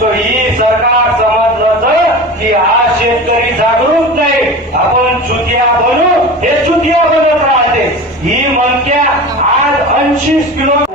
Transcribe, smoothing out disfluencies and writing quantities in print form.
तो ही सरकार समजलं की हा शेतकरी जागरूक नाही, आपण चुतिया बनू, हे चुतिया बनत राहते. ही मनक्या आज 80 किलो